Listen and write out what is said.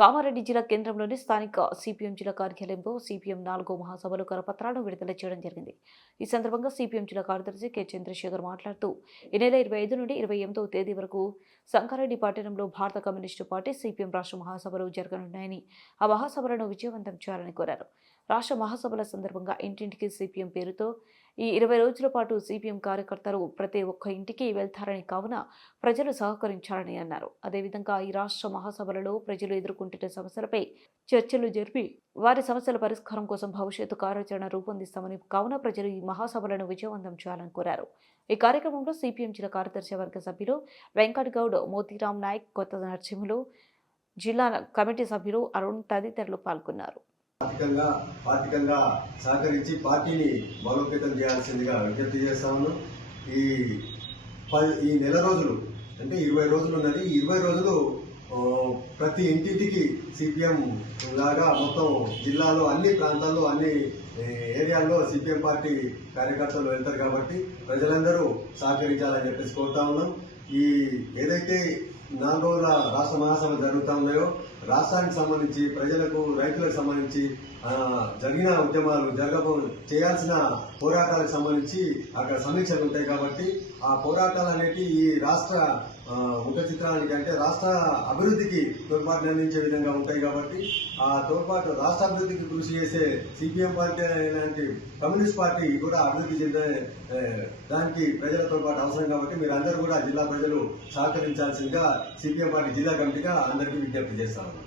కామారెడ్డి జిల్లా కేంద్రంలోని స్థానిక సిపిఎం జిల్లా కార్యాలయంలో సిపిఎం 4వ మహాసభలో కరపత్రాలను విడుదల చేయడం జరిగింది. ఈ సందర్భంగా సిపిఎం జిల్లా కార్యదర్శి కె చంద్రశేఖర్ మాట్లాడుతూ ఈ నెల 25 నుండి 28వ తేదీ వరకు సంగారెడ్డి పట్టణంలో భారత కమ్యూనిస్టు పార్టీ సిపిఎం రాష్ట్ర మహాసభలు జరగనున్నాయని, ఆ మహాసభలను విజయవంతం చేయాలని కోరారు. రాష్ట్ర మహాసభల సందర్భంగా ఇంటింటికి సిపిఎం పేరుతో ఈ 20 రోజుల పాటు సిపిఎం కార్యకర్తలు ప్రతి ఒక్క ఇంటికి వెళ్తారని, కావున ప్రజలు సహకరించాలని అన్నారు. అదేవిధంగా ఈ రాష్ట్ర మహాసభలలో ప్రజలు ఎదుర్కొంటున్న సమస్యలపై చర్చలు జరిపి వారి సమస్యల పరిష్కారం కోసం భవిష్యత్తు కార్యాచరణ రూపొందిస్తామని, కావున ప్రజలు ఈ మహాసభలను విజయవంతం చేయాలని కోరారు. ఈ కార్యక్రమంలో సిపిఎం జిల్లా కార్యదర్శి వర్గ సభ్యులు వెంకట్ గౌడ్, మోతీరామ్ నాయక్, కొత్త నరసింహులు, జిల్లా కమిటీ సభ్యులు అరుణ్ తదితరులు పాల్గొన్నారు. ఆర్థికంగా సహకరించి పార్టీని బలోపేతం చేయాల్సిందిగా విజ్ఞప్తి చేస్తాను. ఈ నెల రోజులు అంటే 20 రోజులు ఉన్నది. ఈ 20 రోజులు ప్రతి ఇంటింటికి సిపిఎం లాగా మొత్తం జిల్లాలో అన్ని ప్రాంతాల్లో అన్ని ఏరియాల్లో సిపిఎం పార్టీ కార్యకర్తలు వెళ్తారు కాబట్టి ప్రజలందరూ సహకరించాలని చెప్పేసి కోరుతా ఉన్నాం. ఈ ఏదైతే 4 రోజుల రాష్ట్ర మహాసభ జరుగుతూ ఉన్నాయో రాష్ట్రానికి సంబంధించి ప్రజలకు, రైతులకు సంబంధించి జరిగిన ఉద్యమాలు, చేయాల్సిన పోరాటాలకు సంబంధించి అక్కడ సమీక్షలు ఉంటాయి కాబట్టి ఆ పోరాటాలు అనేవి ఈ రాష్ట్ర ముఖ చిత్రానికి అంటే రాష్ట్ర అభివృద్ధికి తోడ్పాటు అందించే విధంగా ఉంటాయి కాబట్టి ఆ తోడ్పాటు రాష్ట్ర అభివృద్ధికి కృషి చేసే సిపిఎం పార్టీ లాంటి కమ్యూనిస్ట్ పార్టీ కూడా అభివృద్ధి చెందే దానికి ప్రజల తోడ్పాటు అవసరం కాబట్టి మీరందరూ కూడా జిల్లా ప్రజలు సహకరించాల్సిందిగా సిపిఎం పార్టీ జిల్లా కమిటీగా అందరికీ విజ్ఞప్తి చేస్తాను.